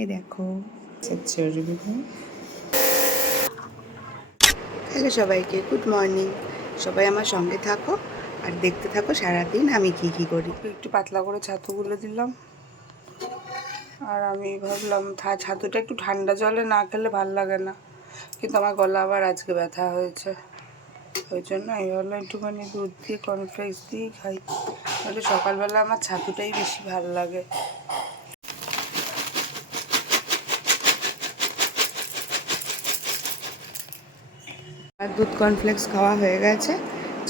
এই দেখো হ্যালো সবাইকে, গুড মর্নিং। সবাই আমার সঙ্গে থাকো আর দেখতে থাকো সারাদিন আমি কি করি। একটু পাতলা করে ছাতুগুলো দিলাম, আর আমি ভাবলাম ছাতুটা একটু ঠান্ডা জলে না খেলে ভাল লাগে না, কিন্তু আমার গলা আবার আজকে ব্যথা হয়েছে, ওই জন্য আমি ভাবলাম একটুখানি দুধ দিয়ে কর্নফ্লেক্স দিয়েই খাই। তাহলে সকালবেলা আমার ছাতুটাই বেশি ভাল লাগে। আর দুধ কর্নফ্লেক্স খাওয়া হয়ে গেছে,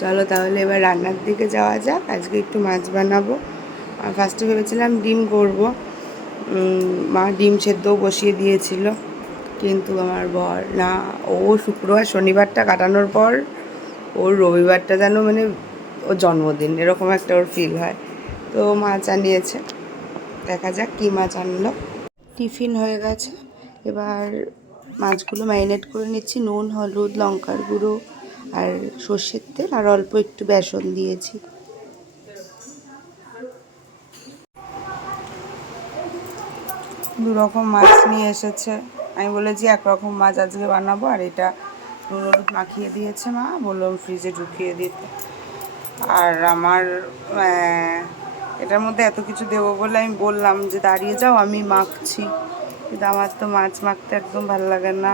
চলো তাহলে এবার রান্নার দিকে যাওয়া যাক। আজকে একটু মাছ বানাবো। আর ফার্স্টে ভেবেছিলাম ডিম করব, মা ডিম সেদ্ধও বসিয়ে দিয়েছিল, কিন্তু আমার বর না, ও শুক্রবার শনিবারটা কাটানোর পর ওর রবিবারটা যেন মানে ওর জন্মদিন এরকম একটা ওর ফিল হয়, তো মাছ আনিয়েছে। দেখা যাক কী মাছ আনলো। টিফিন হয়ে গেছে, এবার মাছগুলো ম্যারিনেট করে নিচ্ছি। নুন, হলুদ, লঙ্কার গুঁড়ো আর সর্ষের তেল আর অল্প একটু বেসন দিয়েছি। দু রকম মাছ নিয়ে এসেছে, আমি বলেছি একরকম মাছ আজকে বানাবো, আর এটা নুন হলুদ মাখিয়ে দিয়েছে মা, বললাম ফ্রিজে ঢুকিয়ে দিতে। আর আমার এটার মধ্যে এত কিছু দেবো বলে আমি বললাম যে দাঁড়িয়ে যাও আমি মাখছি, কিন্তু আমার তো মাছ মাখতে একদম ভালো লাগে না,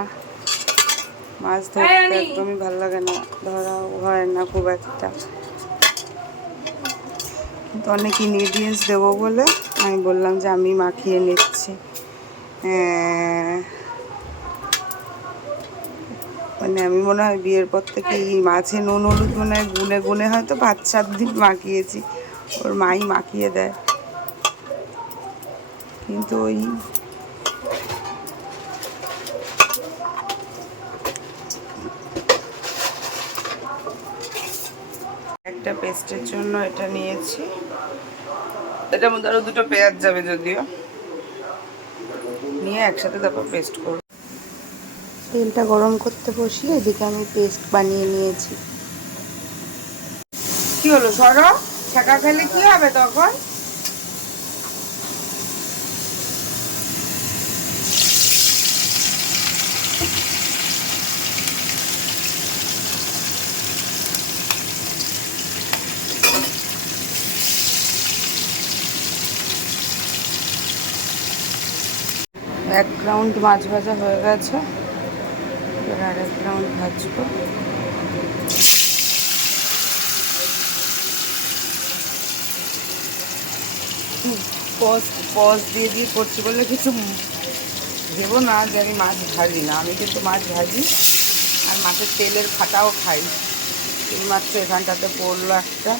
মাছ ধরতে একদমই ভালো লাগে না, ধরাও হয় না খুব একটা, কিন্তু অনেক ইনগ্রিডিয়েন্টস দেবো বলে আমি বললাম যে আমি মাখিয়ে নিচ্ছি। মানে আমি মনে হয় বিয়ের পর থেকে এই মাছে নুন হলুদ মনে হয় গুনে গুনে হয়তো 5-7 দিন মাখিয়েছি, ওর মাই মাখিয়ে দেয়, কিন্তু ওই একটা পেস্টের জন্য এটা নিয়েছি, এটার মধ্যে আরও 2টো পেঁয়াজ যাবে যদিও, নিয়ে একসাথে তারপর পেস্ট করব। তেলটা গরম করতে বসিয়ে এদিকে আমি পেস্ট বানিয়ে নিয়েছি। কি হলো সরো, ছাকা খেলে কি হবে তখন? এক রাউন্ড মাছ ভাজা হয়ে গেছে, এবার আর এক রাউন্ড ভাজবো। পজ দিয়ে দিয়ে করছি বলে কিছু দেবো না যে আমি মাছ ভাজি না, আমি কিন্তু মাছ ভাজি আর মাছের তেলের ফাটাও খাই। এইমাত্র এখানটাতে পড়লো একটা,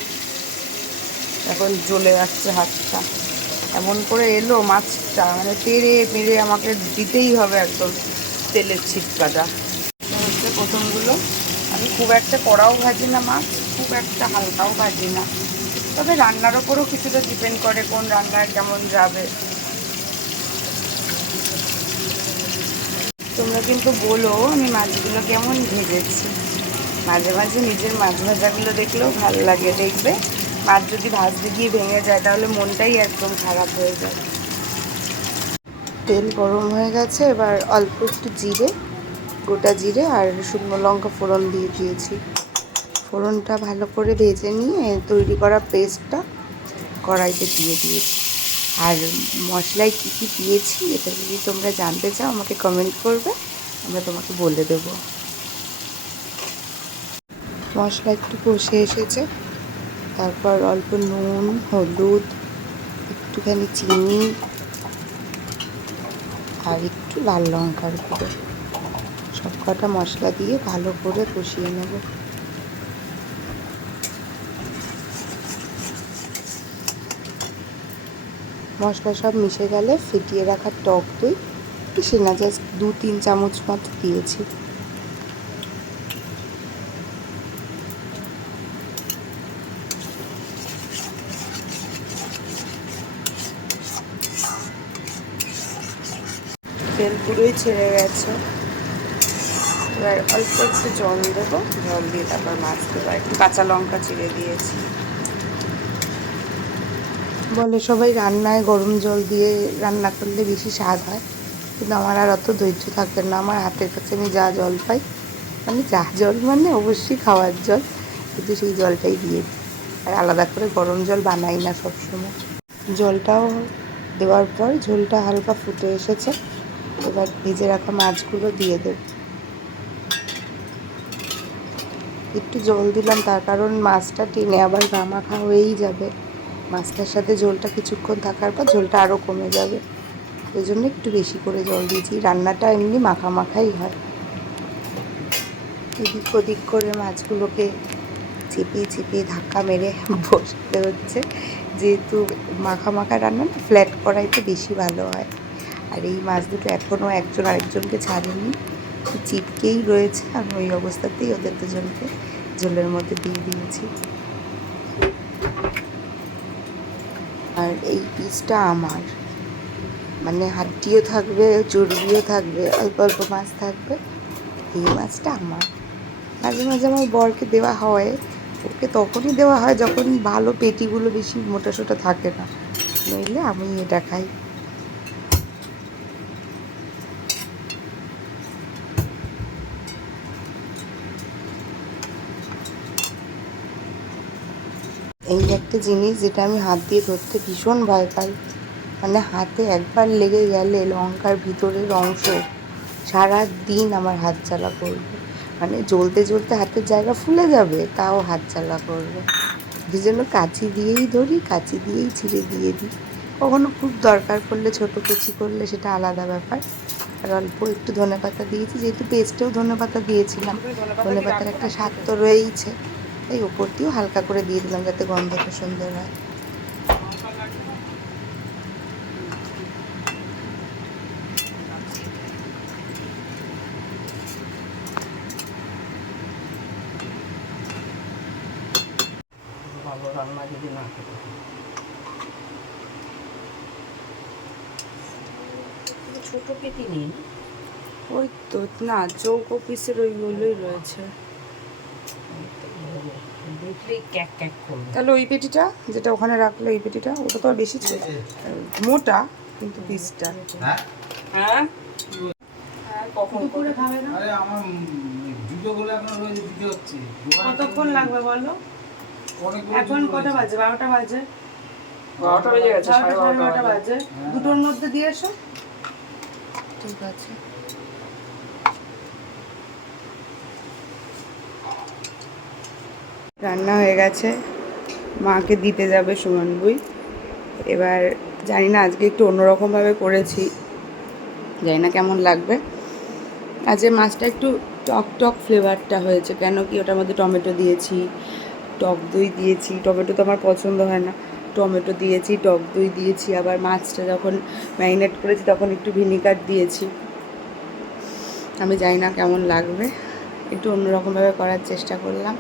এখন জ্বলে যাচ্ছে হাতটা, এমন করে এলো মাছটা, মানে তেড়ে মেরে আমাকে দিতেই হবে একদম তেলের ছিটকাটা। হচ্ছে প্রথমগুলো, আমি খুব একটা কড়াও ভাজি না মাছ, খুব একটা হালকাও ভাজি না, তবে রান্নার ওপরও কিছুটা ডিপেন্ড করে কোন রান্নায় কেমন যাবে। তোমরা কিন্তু বলো আমি মাছগুলো কেমন ভেজেছি, মাঝে মাঝে নিজের মাছ ভাজাগুলো দেখলেও ভালো লাগে, দেখবে মাছ যদি ভাজতে গিয়ে ভেঙে যায় তাহলে মনটাই একদম খারাপ হয়ে যায়। তেল গরম হয়ে গেছে, এবার অল্প একটু জিরে, গোটা জিরে আর শুকনো লঙ্কা ফোড়ন দিয়ে দিয়েছি। ফোড়নটা ভালো করে ভেজে নিয়ে তৈরি করা পেস্টটা কড়াইতে দিয়ে দিয়েছি। আর মশলায় কী কী দিয়েছি এটা যদি তোমরা জানতে চাও আমাকে কমেন্ট করবে, আমরা তোমাকে বলে দেব। মশলা একটু কষে এসেছে, তারপর অল্প নুন, হলুদ, একটুখানি চিনি আর একটু লাল লঙ্কার গুঁড়ো, সব কটা মশলা দিয়ে ভালো করে কষিয়ে নেব। মশলা সব মিশে গেলে ফেটিয়ে রাখা টক দই, বেশি না, জাস্ট 2-3 চামচ মতো দিয়েছি। তেল পুরোই ছেড়ে গেছে, এবার অল্প একটু জল দেবো, জল দিয়ে তারপর মাছ দেবো, একটু কাঁচা লঙ্কা চিড়ে দিয়েছি। বলে সবাই রান্নায় গরম জল দিয়ে রান্না করলে বেশি স্বাদ হয়, কিন্তু আমার আর অত ধৈর্য থাকে না, আমার হাতের কাছে আমি যা জল পাই, মানে যা জল মানে অবশ্যই খাওয়ার জল, কিন্তু সেই জলটাই দিয়ে দিই। আর আলাদা করে গরম জল বানাই না সবসময়। জলটাও দেওয়ার পর ঝোলটা হালকা ফুটে এসেছে, এবার ভেজে রাখা মাছগুলো দিয়ে দেব। একটু জল দিলাম তার কারণ মাছটা টেনে আবার গামাখা হয়েই যাবে, মাছটার সাথে ঝোলটা কিছুক্ষণ থাকার পর ঝোলটা আরও কমে যাবে, ওই জন্য একটু বেশি করে জল দিয়েছি। রান্নাটা এমনি মাখা মাখাই হয়। এদিক ওদিক করে মাছগুলোকে চেপে চেপে ধাক্কা মেরে বসতে হচ্ছে, যেহেতু মাখা মাখা রান্না না ফ্ল্যাট কড়াইতে বেশি ভালো হয়। আর এই মাছ দুটো এখনও একজন আরেকজনকে ছাড়েনি, চিপকেই রয়েছে। আমি ওই অবস্থাতেই ওদের দুজনকে ঝোলের মধ্যে দিয়ে দিয়েছি। আর এই পিসটা আমার, মানে হাড্ডিও থাকবে, চর্বিও থাকবে, অল্প অল্প মাছ থাকবে, এই মাছটা আমার। মাঝে মাঝে আমার বরকে দেওয়া হয়, ওকে তখনই দেওয়া হয় যখন ভালো পেটিগুলো বেশি মোটা সোটা থাকে না, নইলে আমি এটা খাই। এই একটা জিনিস যেটা আমি হাত দিয়ে ধরতে ভীষণ ভয় পাই, মানে হাতে একবার লেগে গেলে লঙ্কার ভিতরের অংশ সারা দিন আমার হাত জ্বালা করবে, মানে জ্বলতে জ্বলতে হাতের জায়গা ফুলে যাবে, তাও হাত জ্বালা করবে। এই জন্য কাঁচি দিয়েই ধরি, কাঁচি দিয়েই ছিঁড়ে দিয়ে দিই। কখনো খুব দরকার পড়লে ছোটো কুচি করলে সেটা আলাদা ব্যাপার। আর অল্প একটু ধনেপাতা দিয়েছি, যেহেতু পেস্টেও ধনেপাতা দিয়েছিলাম, ধনেপাতার একটা স্বাদ তো রয়েইছে, তাই ওপর দিয়েও হালকা করে দিয়ে দিলাম যাতে গন্ধটা সুন্দর হয়। রান্না যদি না খেতে ছোট পেটি নিন, ওই তো না, চৌকো পিসের ওইগুলোই রয়েছে। দেখলেই ক্যাক ক্যাক করবে। তাহলে ওই পেটিটা যেটা ওখানে রাখলো, এই পেটিটা, ওটা তো আর বেশি ছিল, মোটা কিন্তু পিসটা। হ্যাঁ কখন করে খাবে না? আরে আমার জুতো গুলো এখন রয়েছে, দিতে হচ্ছে। কতক্ষণ লাগবে বলো? এখন কটা বাজে? 12টা বাজে। 12টা বেজে গেছে, 12টা বাজে। দুটোর মধ্যে দিয়ে এসো। ঠিক আছে। রান্না হয়ে গেছে, মাকে দিতে যাবে সুমনবুই। এবার জানি না, আজকে একটু অন্যরকমভাবে করেছি, জানি না কেমন লাগবে। আজকে মাছটা একটু টক টক ফ্লেভারটা হয়েছে, কেন কি ওটার মধ্যে টমেটো দিয়েছি, টক দই দিয়েছি। টমেটো তো আমার পছন্দ হয় না, টমেটো দিয়েছি, টক দই দিয়েছি, আবার মাছটা যখন ম্যারিনেট করেছি তখন একটু ভিনিগার দিয়েছি। আমি জানি না কেমন লাগবে, একটু অন্যরকমভাবে করার চেষ্টা করলাম,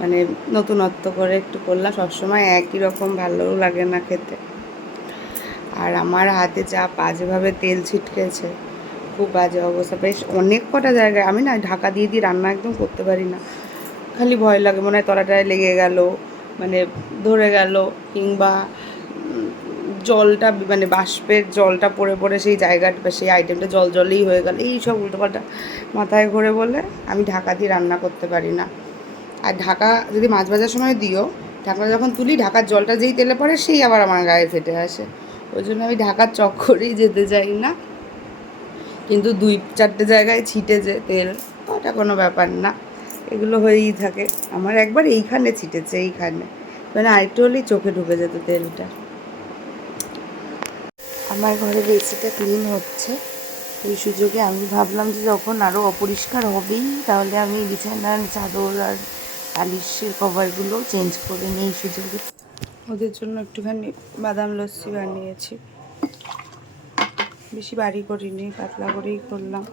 মানে নতুনত্ব করে একটু করলাম। সবসময় একই রকম ভালোও লাগে না খেতে। আর আমার হাতে যা বাজেভাবে তেল ছিটকেছে, খুব বাজে অবস্থা। বেশ অনেক কটা জায়গায় আমি না ঢাকা দিয়ে দিয়ে রান্না একদম করতে পারি না, খালি ভয় লাগে, মনে হয় তলাটায় লেগে গেল, মানে ধরে গেল, কিংবা জলটা মানে বাষ্পের জলটা পড়ে পড়ে সেই জায়গাটা সেই আইটেমটা জল জলেই হয়ে গেল, এই সব উল্টোপাল্টা মাথায় ঘোরে বলে আমি ঢাকা দিয়ে রান্না করতে পারি না। আর ঢাকা যদি মাছ ভাজার সময় দিও, ঢাকা যখন তুলি ঢাকার জলটা যেই তেলে পড়ে সেই আবার আমার গায়ে ফেটে আসে, ওই জন্য আমি ঢাকার চক্করেই যেতে চাই না। কিন্তু 2-4টে জায়গায় ছিটে যে তেল, ওটা কোনো ব্যাপার না, এগুলো হয়েই থাকে। আমার একবার এইখানে ছিটেছে, এইখানে, মানে আরেকটু হলেই চোখে ঢুকে যেত তেলটা। আমার ঘরের এসিটা ক্লিন হচ্ছে, ওই সুযোগে আমি ভাবলাম যে যখন আরও অপরিষ্কার হবেই, তাহলে আমি বিছানার চাদর আর বালিশের কভারগুলো চেঞ্জ করে নিই এই সুযোগে। ওদের জন্য একটুখানি বাদাম লস্যি বানিয়েছি, বেশি বাড়ি করিনি, পাতলা করেই করলাম।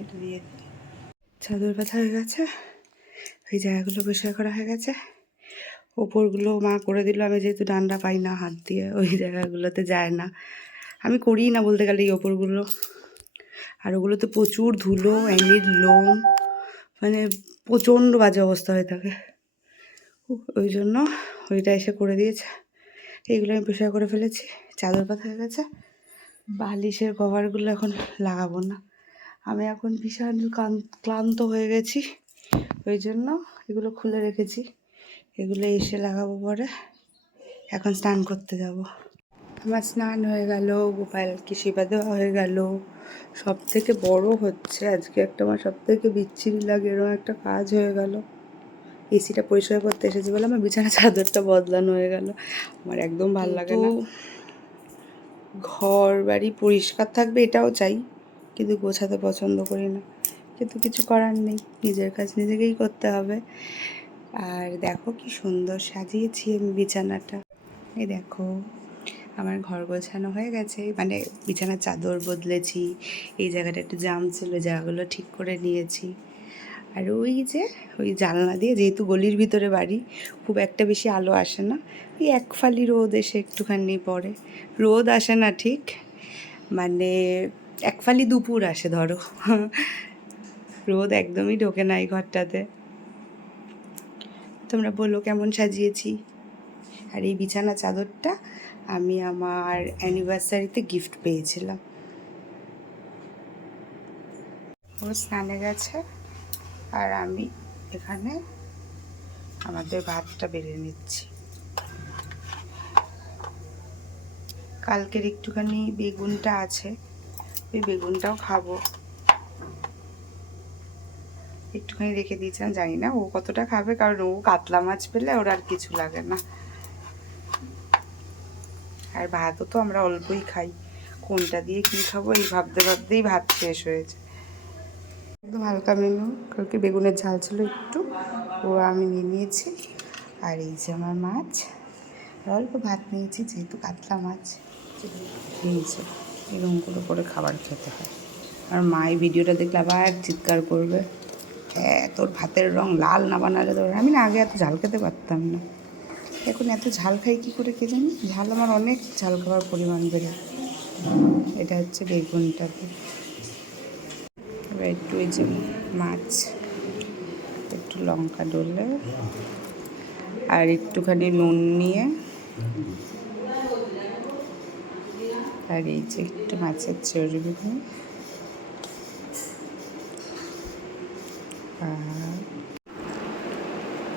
এটা দিয়ে চাদর পাতা হয়ে গেছে, ওই জায়গাগুলো পরিষ্কার করা হয়ে গেছে, ওপরগুলো মা করে দিল। আমি যেহেতু ডান্ডা পাই না হাত দিয়ে, ওই জায়গাগুলোতে যায় না, আমি করিই না বলতে গেলে এই ওপরগুলো। আর ওগুলোতে প্রচুর ধুলো, অ্যানির লোম, মানে প্রচণ্ড বাজে অবস্থা হয়ে থাকে। ওই জন্য ওইটা এসে করে দিয়েছে। এইগুলো আমি পরিষ্কার করে ফেলেছি। চাদর পাতা হয়ে গেছে। বালিশের কভারগুলো এখন লাগাবো না। আমি এখন ভীষণ ক্লান্ত হয়ে গেছি, ওই জন্য এগুলো খুলে রেখেছি। এগুলো এসে লাগাবো পরে। এখন স্নান করতে যাব। আমার স্নান হয়ে গেল, গোপালকে সেবা দেওয়া হয়ে গেল। সব থেকে বড় হচ্ছে আজকে একটা আমার সব থেকে বিচ্ছিরি লাগে এরকম একটা কাজ হয়ে গেল। এসিটা পরিষ্কার করতে এসেছি বলে আমার বিছানা চাদরটা বদলানো হয়ে গেল। আমার একদম ভালো লাগে না। ঘর বাড়ি পরিষ্কার থাকবে এটাও চাই, কিন্তু গোছাতে পছন্দ করি না। কিন্তু কিছু করার নেই, নিজের কাজ নিজেকেই করতে হবে। আর দেখো কি সুন্দর সাজিয়েছি আমি বিছানাটা। এই দেখো আমার ঘর গোছানো হয়ে গেছে, মানে বিছানার চাদর বদলেছি, এই জায়গাটা একটু জাম ছিল, জায়গাগুলো ঠিক করে নিয়েছি। আর ওই যে ওই জানলা দিয়ে, যেহেতু গলির ভিতরে বাড়ি, খুব একটা বেশি আলো আসে না, ওই এক ফালি রোদ এসে একটুখানি পড়ে। রোদ আসে না ঠিক, মানে এক ফালি দুপুর আসে ধরো। রোদ একদমই ঢোকে না এই ঘরটাতে। তোমরা বলো কেমন সাজিয়েছি। আর এই বিছানা চাদরটা আমি আমার অ্যানিভার্সারিতে গিফট পেয়েছিলাম। ও স্নানে গেছে আর আমি এখানে আমাদের ভাতটা বেড়ে নিচ্ছি। কালকের একটুখানি বেগুনটা আছে, ওই বেগুনটাও খাবো। একটুখানি রেখে দিয়েছিলাম, জানি না ও কতটা খাবে, কারণ ও কাতলা মাছ পেলে ওর আর কিছু লাগে না। আর ভাতও তো আমরা অল্পই খাই, কোনটা দিয়ে কী খাবো এই ভাবতে ভাবতেই ভাত শেষ হয়েছে। একদম হালকা মেনু, কালকে বেগুনের ঝাল ছিল একটু, ও আমি নিয়ে নিয়েছি। আর এই যে আমার মাছ, অল্প ভাত নিয়েছি যেহেতু কাতলা মাছ। নিয়েছে এরকম করে খাবার খেতে হয়। আর মা এই ভিডিওটা দেখলে আবার চিৎকার করবে, হ্যাঁ তোর ভাতের রং লাল না বানালে তোর। আমি না আগে এত ঝাল খেতে পারতাম না, এখন এত ঝাল খাই কী করে কে জানি। ঝাল আমার অনেক ঝাল খাওয়ার পরিমাণ বেড়ে। এটা হচ্ছে বেগুনটাতে, এবার একটু এই যে মাছ, একটু লঙ্কা ডলে আর একটুখানি নুন নিয়ে, আর এই যে একটু মাছের চর্বি নিয়ে,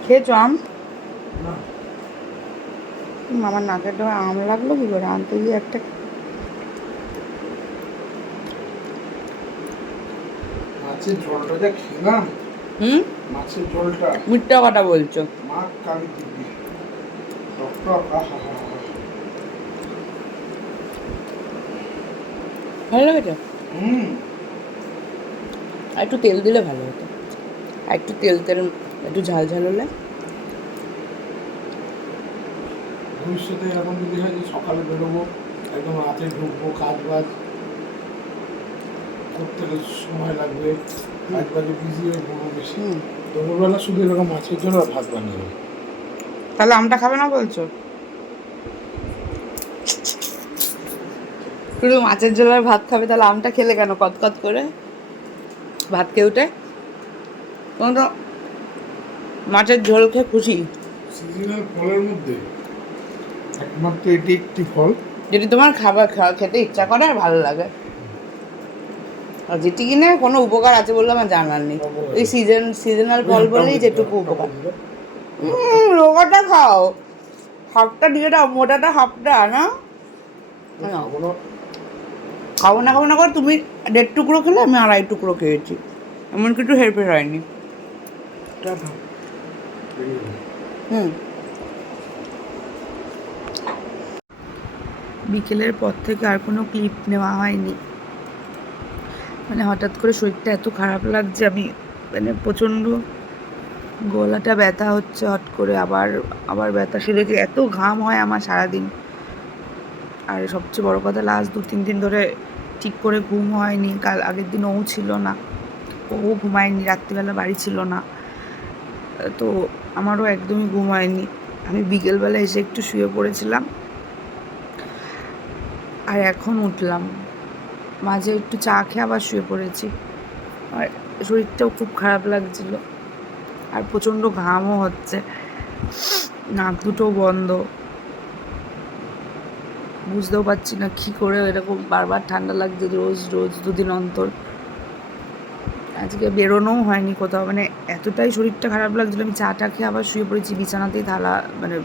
খেয়েছ আম? আমার নাকের ডোয়া আম লাগলো কি করে, আনতে গিয়ে একটা। মাছের ঝোলটা যা খেলাম, মাছের ঝোলটা মিথ্যা কথা বলছো। মা কালি দিবি ভালো লেগেছে। আর একটু তেল দিলে ভালো হতো, আর একটু তেল একটু ঝাল ঝাল হলে। ভবিষ্যতে এরকম যদি হয় যে সকালে বেরোবো, একদম রাতে ঢুকবো, কাজ বাজ করতে সময় লাগবে, কাজ বাজে বিজি হয়ে পড়বো বেশি, দুপুরবেলা শুধু এরকম মাছের ঝোল আর ভাত বানিয়ে। তাহলে আমটা খাবে না বলছো? শুধু মাছের ঝোল আর ভাত খাবে, তাহলে আমটা খেলে কেন কতকত করে ভাত খেয়ে উঠে? কোনো তো মাছের ঝোল খেয়ে খুশি। সিজনাল ফলের মধ্যে একমাত্র এটি একটি ফল যেটি তোমার খেতে ইচ্ছা করে আর ভালো লাগে, আর যেটি কিনে কোনো উপকার আছে বলে আমার জানার নেই। ওই সিজনাল ফল বলেই যেটুকু উপকার। রোগাটা খাও, হাফটা দিয়ে দাও, মোটাটা হাফটা না। খাবো না করে তুমি 1.5 টুকরো খেলে, আমি 2.5 টুকরো খেয়েছি, এমন কিছু হেরফের হয়নি। বিকেলের পর থেকে আর কোনো ক্লিপ নেওয়া হয়নি, মানে হঠাৎ করে শরীরটা এত খারাপ লাগছে, আমি মানে প্রচণ্ড গলাটা ব্যথা হচ্ছে হট করে, আবার ব্যথা সেরেছে, এত ঘাম হয় আমার সারাদিন। আর সবচেয়ে বড় কথা, লাস্ট 2-3 দিন ধরে ঠিক করে ঘুম হয়নি। কাল আগের দিন ও ছিল না, ও ঘুমায়নি, রাত্রিবেলা বাড়ি ছিল না, তো আমারও একদমই ঘুম হয়নি। আমি বিকেলবেলা এসে একটু শুয়ে পড়েছিলাম, আর এখন উঠলাম, মাঝে একটু চা খেয়ে আবার শুয়ে পড়েছি। আর শরীরটাও খুব খারাপ লাগছিল, আর প্রচণ্ড ঘামও হচ্ছে, নাক দুটো বন্ধ, বুঝতেও পারছি না কী করে এরকম বারবার ঠান্ডা লাগছে রোজ রোজ 2 দিন অন্তর। আজকে বেরোনোও হয়নি কোথাও, মানে এতটাই শরীরটা খারাপ লাগছিলো, আমি চাটা খেয়ে আবার শুয়ে পড়েছি বিছানাতেই, থালা মানে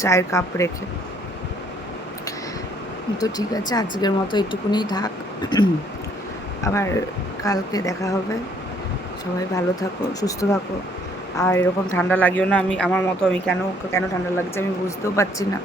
চায়ের কাপ রেখে। তো ঠিক আছে, আজকের মতো এইটুকুনি থাক, আবার কালকে দেখা হবে। সবাই ভালো থাকো, সুস্থ থাকো, আর এরকম ঠান্ডা লাগিও না। আমার মতো আমি কেন ঠান্ডা লাগছে আমি বুঝতেও পারছি না।